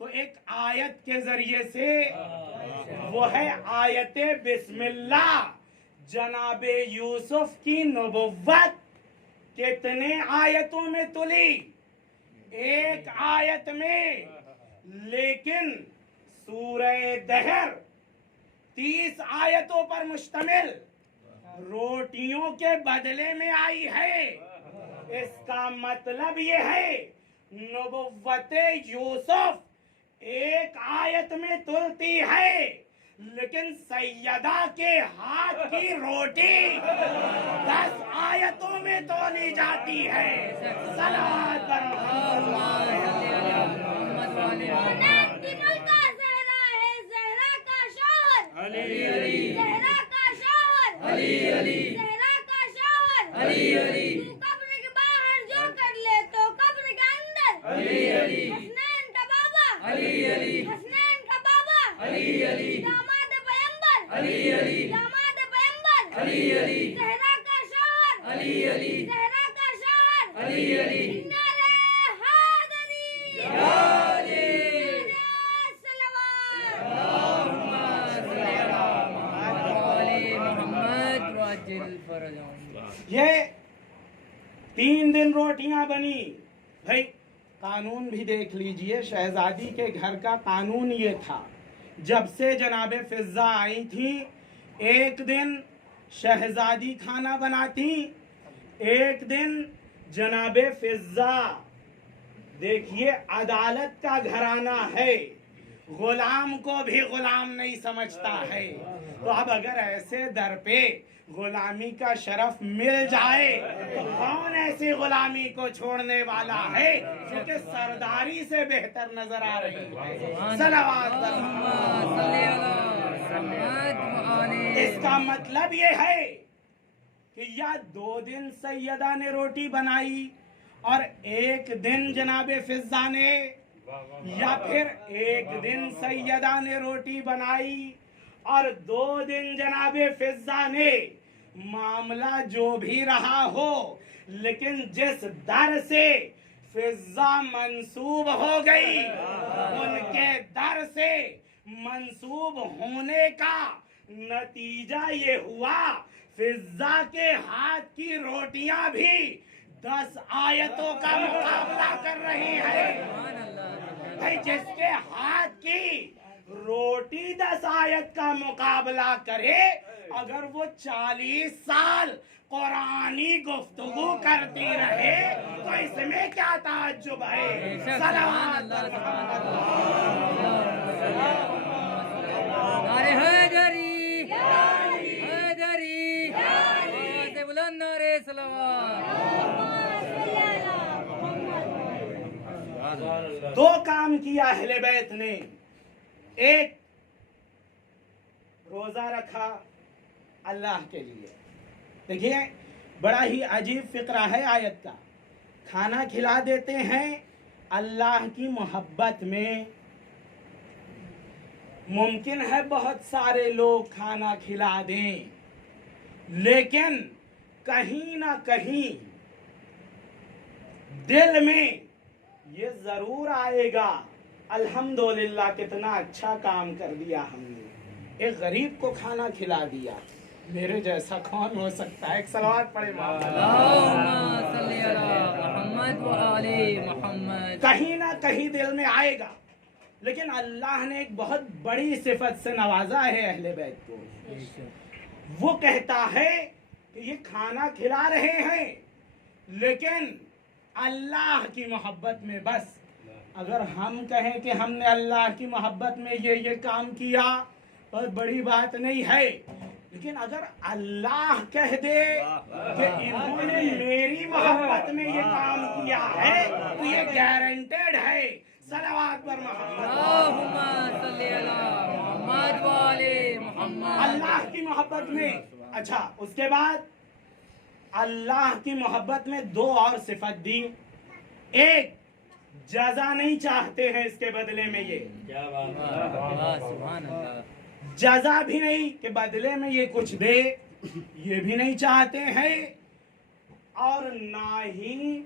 तो एक आयत के जरिए से, वो है आयत बिस्मिल्लाह। जनाबे यूसुफ की नबुव्वत कितने आयतों में तुली? एक आयत में। लेकिन सूरह दहर 30 आयतों पर मुश्तमिल रोटियों के बदले में आई है। इसका मतलब ये है, नबुव्वते यूसुफ एक आयत में तुलती है, लेकिन सैयदा के हाथ की रोटी 10 आयतों में तोली जाती है। सलात अली अली ज़हरा का शौहर, अली अली ज़हरा का शौहर, अली अली तू कब्र के बाहर जो कर ले तो कब्र के अंदर, अली अली हसनैन का बाबा, अली अली हसनैन का बाबा, अली अली दामाद पैगंबर, अली अली दामाद पैगंबर, अली अली ज़हरा का शौहर, अली अली ज़हरा का शौहर, अली अली नारे हैदरी, अली नारे सलवात। अल्लाहुम्मा सल्ली अला मुहम्मद व आले मुहम्मद वअज्जिल फरजहुम। ये 3 दिन रोटियां बनी। भाई कानून भी देख लीजिए, शहजादी के घर का कानून ये था, जब से जनाबे फिजा आई थी, एक दिन शहजादी खाना बनाती, एक दिन जनाबे फिजा। देखिए अदालत का घराना है, गुलाम को भी गुलाम नहीं समझता है। तो अब अगर ऐसे दर पे गुलामी का शरफ मिल जाए तो कौन ऐसी गुलामी को छोड़ने वाला है जो कि सरदारी से बेहतर नजर आ रही है। सलावत अल्लाहुम्मा सल्ली अला मुहम्मद व आले। इसका मतलब ये है कि या 2 दिन सैयदा ने रोटी बनाई और एक दिन जनाबे फिजा ने, या फिर एक दिन सैयदा ने रोटी बनाई और 2 दिन जनाबे फिजा ने। मामला जो भी रहा हो, लेकिन जिस दर से फिजा मंसूब हो गई, उनके दर से मंसूब होने का नतीजा ये हुआ, फिजा के हाथ की रोटियां भी 10 आयतों का मुकाबला कर रही है। भाई जिसके हाथ की रोटी 10 आयत का मुकाबला करे, अगर वो 40 साल कुरानी गुफ्तगू करती रहे तो इसमें क्या ताज्जुब है। सलावत नारे हैदरी हैदरी, आवाज़ से बुलंद नारे सलावत। 2 काम किया अहले बैत ने। एक, रोजा रखा अल्लाह के लिए। देखिए बड़ा ही अजीब फिक्रा है आयत का। खाना खिला देते हैं अल्लाह की मोहब्बत में। मुमकिन है बहुत सारे लोग खाना खिला दें, लेकिन कहीं ना कहीं दिल में ये जरूर आएगा, अल्हम्दुलिल्लाह कितना अच्छा काम कर दिया हमने, एक गरीब को खाना खिला दिया, मेरे जैसा कौन हो सकता है। एक सलावत पढ़े अल्लाहुम्मा सल्ली अला मुहम्मद व आले मुहम्मद। कहीं ना कहीं दिल में आएगा। लेकिन अल्लाह ने एक बहुत बड़ी सिफत से नवाजा है अहले बैत को। वो कहता है कि ये खाना खिला रहे हैं, लेकिन अल्लाह की मोहब्बत में। बस अगर हम कहें कि हमने अल्लाह की मोहब्बत में ये काम किया, बहुत बड़ी बात नहीं है। लेकिन अगर अल्लाह कह दे कि इन्होंने मेरी मोहब्बत में ये काम किया है, तो ये गारंटेड है। सलावत पर अल्लाहुम्मा सल्ली अला मुहम्मद व आले मुहम्मद। अल्लाह की मोहब्बत में। अच्छा, उसके बाद अल्लाह की मोहब्बत में 2 और सिफत दी। एक, जजा नहीं चाहते हैं इसके बदले में, ये सुभान अल्लाह। जजा भी नहीं कि बदले में ये कुछ दे, ये भी नहीं चाहते हैं, और ना ही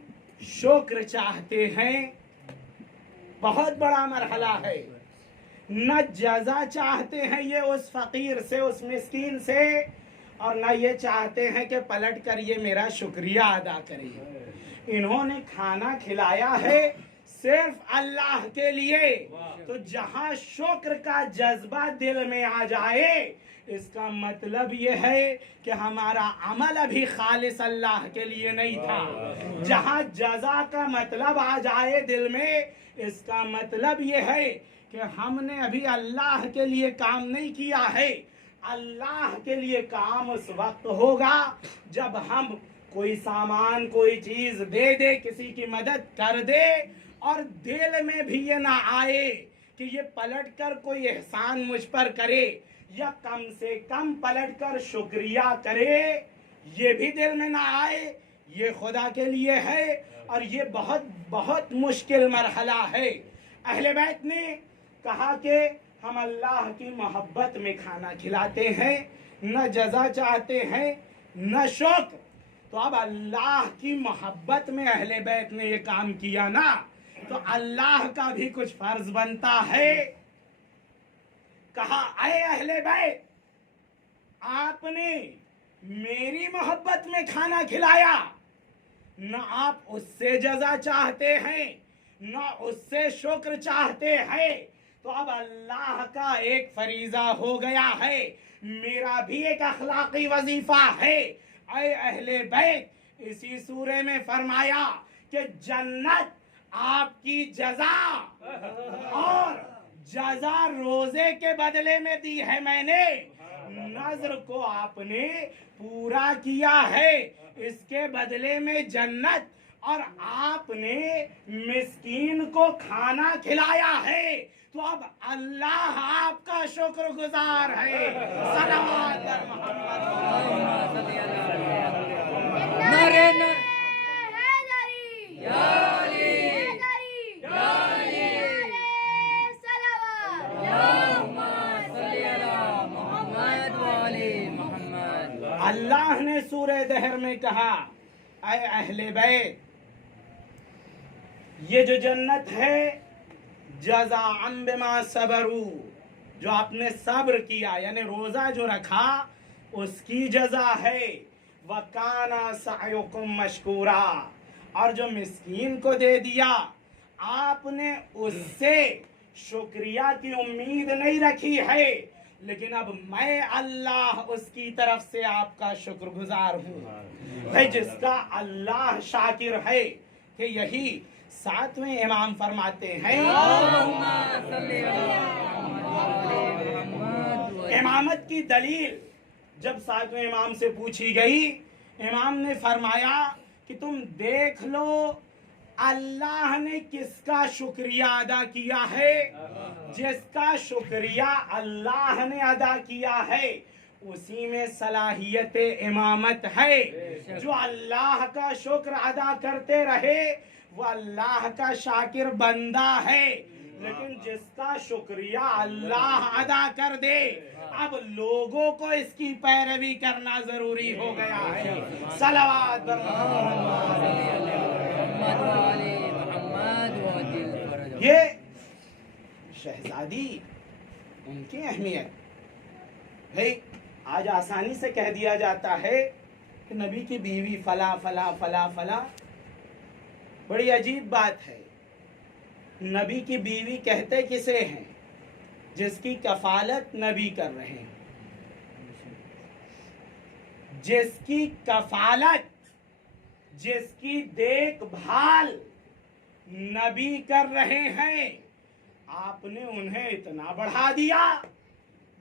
शुक्र चाहते हैं। बहुत बड़ा मरहला है। न जजा चाहते हैं ये उस फकीर से, उस मिस्कीन से, और न ये चाहते हैं कि पलट कर ये मेरा शुक्रिया अदा करे। इन्होंने खाना खिलाया है सिर्फ अल्लाह के लिए। तो जहां शुक्र का जज्बा दिल में आ जाए, इसका मतलब ये है कि हमारा अमल अभी खालिस अल्लाह के लिए नहीं था। जहां जजा का मतलब आ जाए दिल में, इसका मतलब ये है कि हमने अभी अल्लाह के लिए काम नहीं किया है। अल्लाह के लिए काम उस वक्त होगा जब हम कोई सामान, कोई चीज दे दे, किसी की मदद कर दे, और दिल में भी ये ना आए कि ये पलट कर कोई एहसान मुझ पर करे, या कम से कम पलटकर शुक्रिया करे, ये भी दिल में ना आए, ये खुदा के लिए है और ये बहुत बहुत मुश्किल मरहला है। अहले बैत ने कहा कि हम अल्लाह की मोहब्बत में खाना खिलाते हैं, न जज़ा चाहते हैं न शुक्र। तो अब अल्लाह की मोहब्बत में अहले बैत ने ये काम किया ना, तो अल्लाह का भी कुछ फर्ज बनता है। कहा अय अहले बैत, आपने मेरी मोहब्बत में खाना खिलाया, न आप उससे जज़ा चाहते हैं न उससे शुक्र चाहते हैं, तो अब अल्लाह का एक फरीजा हो गया है, मेरा भी एक अखलाकी वजीफा है। ऐ अहले बैत, इसी सूरे में फरमाया कि जन्नत आपकी जजा और जजा रोजे के बदले में दी है मैंने, नजर को आपने पूरा किया है, इसके बदले में जन्नत, और आपने मिस्कीन को खाना खिलाया है, तो अब अल्लाह आपका शुक्रगुजार है। सलावत अल मोहम्मद। नारे न हैदरी या अली हैदरी या अली सलावत अल्लाहुम्मा सल्ली अला मुहम्मद व आले मुहम्मद। अल्लाह ने सूरह दहर में कहा, ऐ अहले बैत, ये जो जन्नत है जज़ाअन बिमा सबरू, जो आपने सब्र किया यानी रोजा जो रखा उसकी जजा है। वकाना सअयुकुम मशकूरा, और जो मिस्कीन को दे दिया आपने उससे शुक्रिया की उम्मीद नहीं रखी है, लेकिन अब मैं अल्लाह उसकी तरफ से आपका शुक्रगुजार हूँ। भाई जिसका अल्लाह शाकिर है, कि यही सातवें इमाम फरमाते हैं, अल्लाहुम्मा सल्ली अला मुहम्मद व इमामत की दलील जब सातवें इमाम से पूछी गई, इमाम ने फरमाया कि तुम देख लो अल्लाह ने किसका शुक्रिया अदा किया है। जिसका शुक्रिया अल्लाह ने अदा किया है उसी में सलाहियत इमामत है। जो अल्लाह का शुक्र अदा करते रहे वो अल्लाह का शाकिर बंदा है। लेकिन जिसका शुक्रिया अल्लाह अदा कर दे, अब लोगों को इसकी पैरवी करना जरूरी हो गया है। सलावत बर मुहम्मद व आले मुहम्मद व अजिल फरज। ये शहजादी उनकी अहमियत भाई आज आसानी से कह दिया जाता है कि नबी की बीवी फला फला फला फला। बड़ी अजीब बात है, नबी की बीवी कहते किसे हैं? जिसकी कफालत नबी कर रहे हैं, जिसकी कफालत जिसकी देखभाल नबी कर रहे हैं, आपने उन्हें इतना बढ़ा दिया।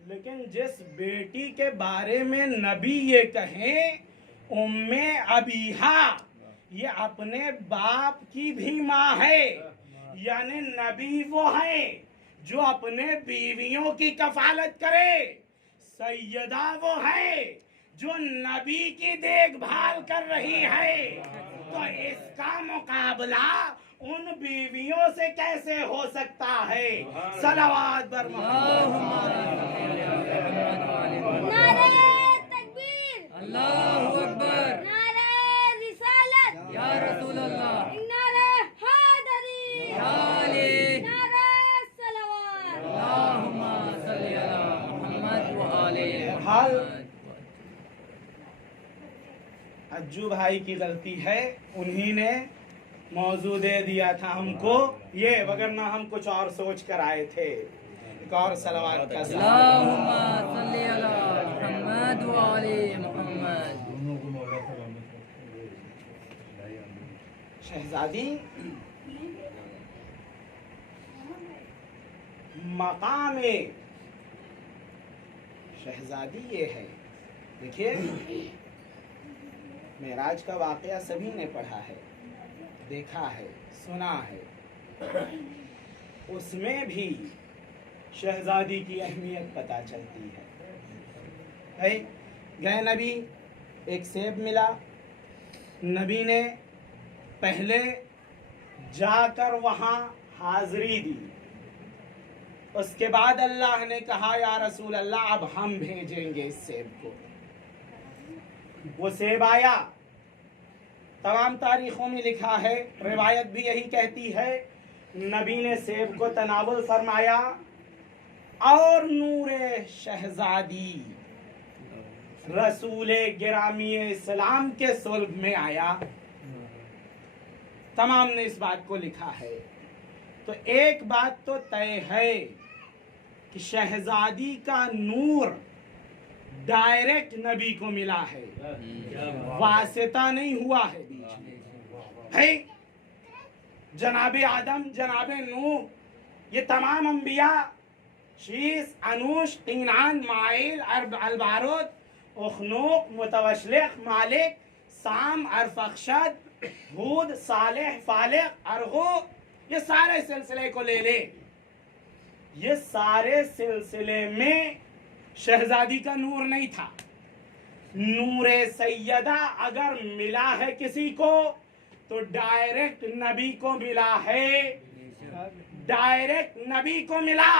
लेकिन जिस बेटी के बारे में नबी ये कहें उम्मे अबीहा, ये अपने बाप की भी माँ है, यानी नबी वो है जो अपने बीवियों की कफालत करे। सैयदा वो है जो नबी की देखभाल कर रही है। तो इसका मुकाबला उन बीवियों से कैसे हो सकता है? सलावत बर नारे तकबीर, अल्लाहु अकबर, नारे रिसालत, या रसूल अल्लाह, नारे हैदरी, या अली, नारे सलावत। अल्लाहुम्मा सल्ली अला मुहम्मद व आले हाल मुहम्मद। अज्जू भाई की गलती है, उन्हीं ने मौजू दे दिया था हमको ये, वगरना हम कुछ और सोच कर आए थे। एक और सलावत का अल्लाहुम्मा सल्ली अला मुहम्मद व आले मुहम्मद। शहजादी मकाम शहजादी ये है। देखिए मेराज का वाकया सभी ने पढ़ा है, देखा है, सुना है। उसमें भी शहजादी की अहमियत पता चलती है। है। गए नबी, एक सेब मिला, नबी ने पहले जाकर वहां हाजिरी दी। उसके बाद अल्लाह ने कहा या रसूल अल्लाह अब हम भेजेंगे इस सेब को। वो सेब आया। तमाम तारीखों में लिखा है, रिवायत भी यही कहती है, नबी ने सेब को तनावुल फरमाया और नूरे शहजादी रसूले गिरामी इस्लाम के सुल्ब में आया। तमाम ने इस बात को लिखा है। तो एक बात तो तय है कि शहजादी का नूर डायरेक्ट नबी को मिला है, वासिता नहीं हुआ है बीच में। है जनाबे आदम, जनाबे नूह, ये तमाम अंबिया, शीस, अनूश, कीनान, माइल, अलबारूद, उखनूक, मुतवस्लिक, मालिक, साम, अरफखशद, हूद, सालेह, फालिक, अरगो, ये सारे सिलसिले को ले ले, ये सारे सिलसिले में शहजादी का नूर नहीं था। नूरे सैयदा अगर मिला है किसी को तो डायरेक्ट नबी को मिला है, डायरेक्ट नबी को मिला।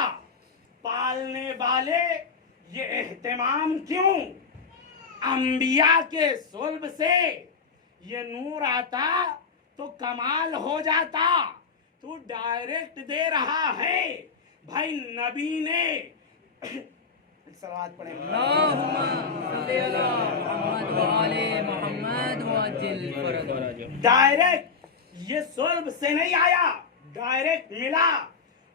पालने वाले ये एहतमाम क्यों? अंबिया के सुल्ब से ये नूर आता तो कमाल हो जाता, तो डायरेक्ट दे रहा है भाई। नबी ने सलावत पढ़े, डायरेक्ट ये सुल्ब से नहीं आया, डायरेक्ट मिला।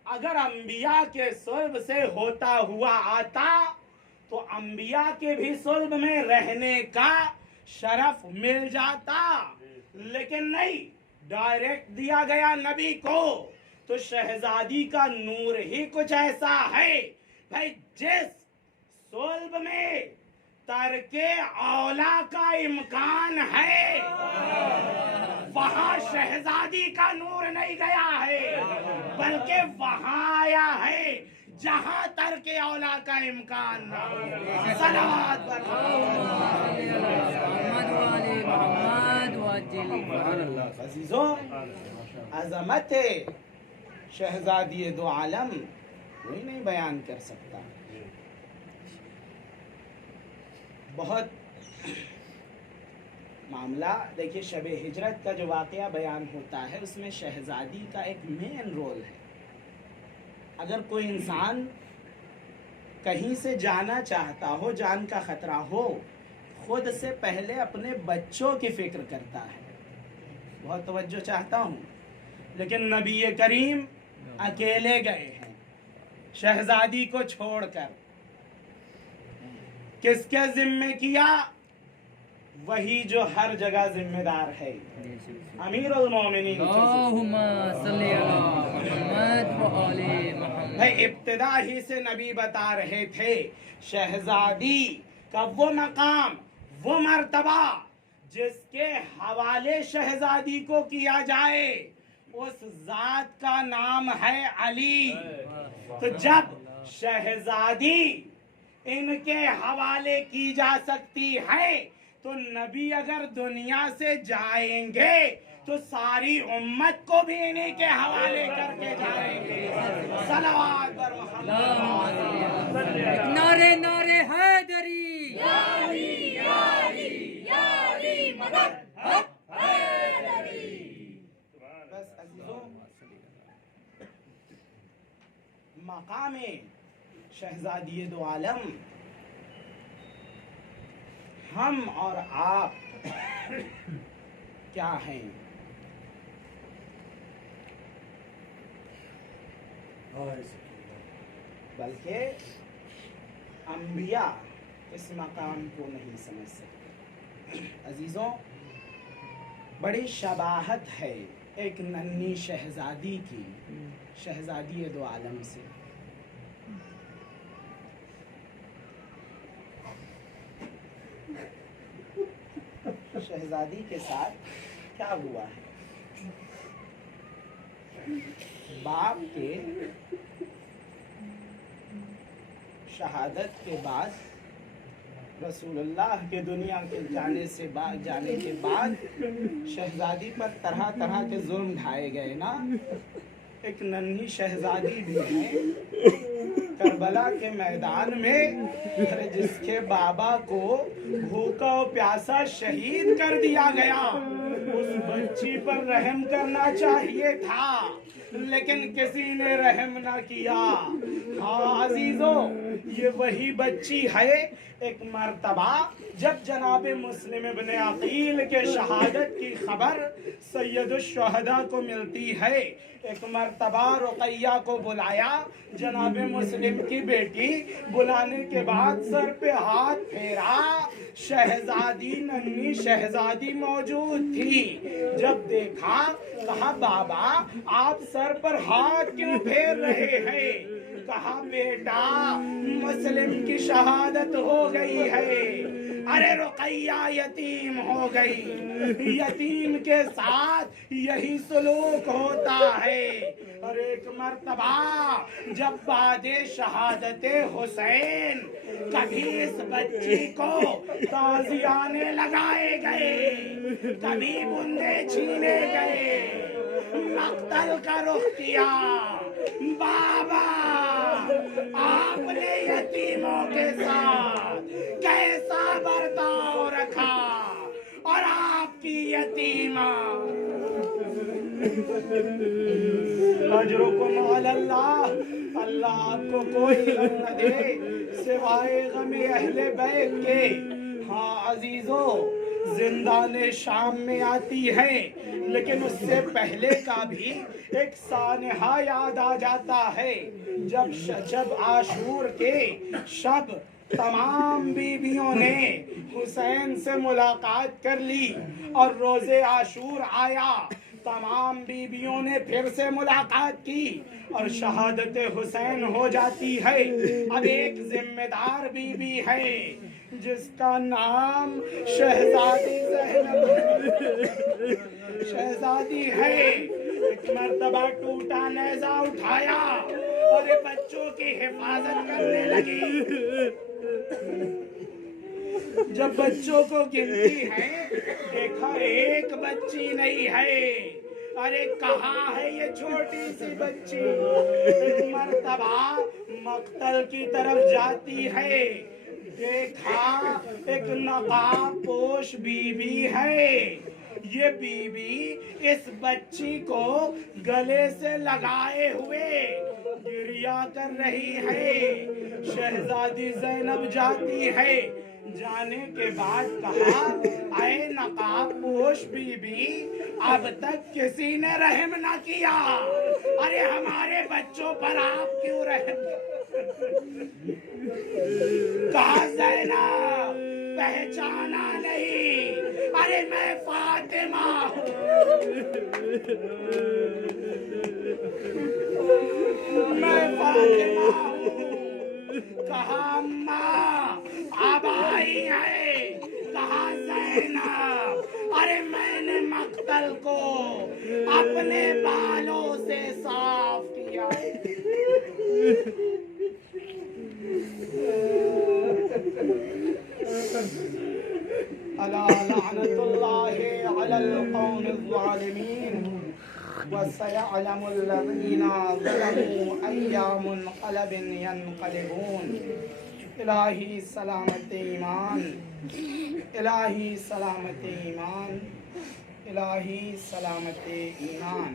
अगर अंबिया के सुल्ब से होता हुआ आता तो अंबिया के भी सुल्ब में रहने का शरफ मिल जाता, लेकिन नहीं, डायरेक्ट दिया गया नबी को। तो शहजादी का नूर ही कुछ ऐसा है भाई, जिस सुल्ब में तरके औला का इम्कान है वहां शहजादी का नूर नहीं गया है, बल्कि वहां आया है जहां तरके औला का इम्कान ना हो। सलावत अजीजों, अजमत शहजादी दो आलम कोई नहीं बयान कर सकता। बहुत मामला देखिए, शब हिजरत का जो वाक़या बयान होता है उसमें शहजादी का एक मेन रोल है। अगर कोई इंसान कहीं से जाना चाहता हो, जान का खतरा हो, खुद से पहले अपने बच्चों की फिक्र करता है। बहुत तवज्जो चाहता हूँ, लेकिन नबी करीम अकेले गए हैं शहजादी को छोड़कर। किसके जिम्मे किया? वही जो हर जगह जिम्मेदार है, अमीरुल मोमिनीन। भाई इब्तिदा ही से नबी बता रहे थे शहजादी का वो मकाम, वो मर्तबा जिसके हवाले शहजादी को किया जाए, उस जात का नाम है अली। तो जब शहजादी इनके हवाले की जा सकती है तो नबी अगर दुनिया से जाएंगे तो सारी उम्मत को भी इन्हीं के हवाले करके जाएंगे। सलावत पर मोहम्मद। नारे नारे हैदरी, यारी यारी यारी मदद हैदरी। बस अजीजों, मकामे शहजादी दो आलम हम और आप क्या हैं? बल्कि अंबिया इस मकाम को नहीं समझ सकते। अजीजों, बड़ी शबाहत है एक नन्ही शहजादी की शहजादी दो आलम से। शहजादी के साथ क्या हुआ है? बाप के शहादत के बाद रसूलुल्लाह के दुनिया के जाने के बाद शहजादी पर तरह तरह के जुल्म ढाए गए ना। एक नन्ही शहजादी भी है करबला के मैदान में, अरे जिसके बाबा को भूखा और प्यासा शहीद कर दिया गया। उस बच्ची पर रहम करना चाहिए था, लेकिन किसी ने रहम ना किया। हाँ अजीजों, ये वही बच्ची है। एक मर्तबा जब जनाब मुस्लिम इब्ने अकील के शहादत की खबर सैयदुश्शुहदा को मिलती है, एक मर्तबा रुकैया को बुलाया। जनाब मुस्लिम की बेटी बुलाने के बाद सर पे हाथ फेरा, शहजादी नन्ही शहजादी मौजूद थी। जब देखा कहा बाबा आप सर पर हाथ क्यों फेर रहे हैं? कहा बेटा मुस्लिम की शहादत हो गई है। अरे रुकैया यतीम हो गई, यतीम के साथ यही सलूक होता है। और एक मर्तबा जब बादे शहादते हुसैन कभी इस बच्ची को ताजियाने लगाए गए, कभी बुंदे छीने गए, मक्तल का रुख किया। बाबा आपने यतीमों के साथ कैसा बर्ताव रखा, और आपकी यतीमा अजरुकुम अल्लाह, अल्लाह आपको कोई गम न दे सिवाय गमे अहले बैत के। हाँ अजीजों, जिंदाने शाम में आती है, लेकिन उससे पहले का भी एक सानहा याद आ जाता है। जब आशूर के शब तमाम बीवियों ने हुसैन से मुलाकात कर ली और रोजे आशूर आया, तमाम बीवियों ने फिर से मुलाकात की और शहादत हुसैन हो जाती है। अब एक जिम्मेदार बीवी है जिसका नाम शहजादी शहजादी है। एक मर्तबा टूटा नेज़ा उठाया और बच्चों की हिफाजत करने लगी। जब बच्चों को गिनती है, देखा एक बच्ची नहीं है। अरे कहाँ है ये छोटी सी बच्ची? मर्तबा मक्तल की तरफ जाती है, देखा एक नकाब पोश बीबी है। ये बीबी इस बच्ची को गले से लगाए हुए गिरिया कर रही है। शहजादी ज़ैनब जाती है, जाने के बाद कहा ऐ नकाब पोश बीबी, अब तक किसी ने रहम ना किया, अरे हमारे बच्चों पर आप क्यों रहम? कहा ज़ैनब पहचाना नहीं? अरे मैं फातिमा मैं फातिमा हूँ। कहा अम्मा अब आई है? कहा ज़ैनब अरे मैंने मक्तल को अपने बालों से साफ किया। अला लअनतुल्लाहि अलल कौमिज़ ज़ालिमीन व सयअलमुल लज़ीना ज़लमू अय्या मुनक़लबिन यनक़लिबून। इलाही सलामत ईमान, इलाही सलामत ईमान, इलाही सलामत ईमान।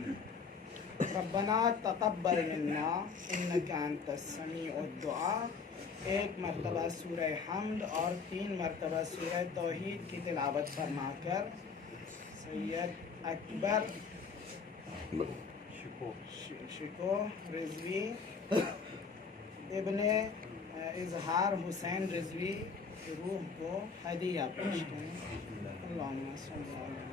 रब्बना तक़ब्बल मिन्ना इन्नका अंतस समीउद दुआ। एक मरतबा सूरह हम्द और 3 मरतबा सूरह तौहीद की तिलावत फरमाकर सैयद अकबर शिको रिजवी इब्ने इजहार हुसैन रिजवी की रूह को हदिया पेश करें। अल्लाहुम्मा सल्ली अला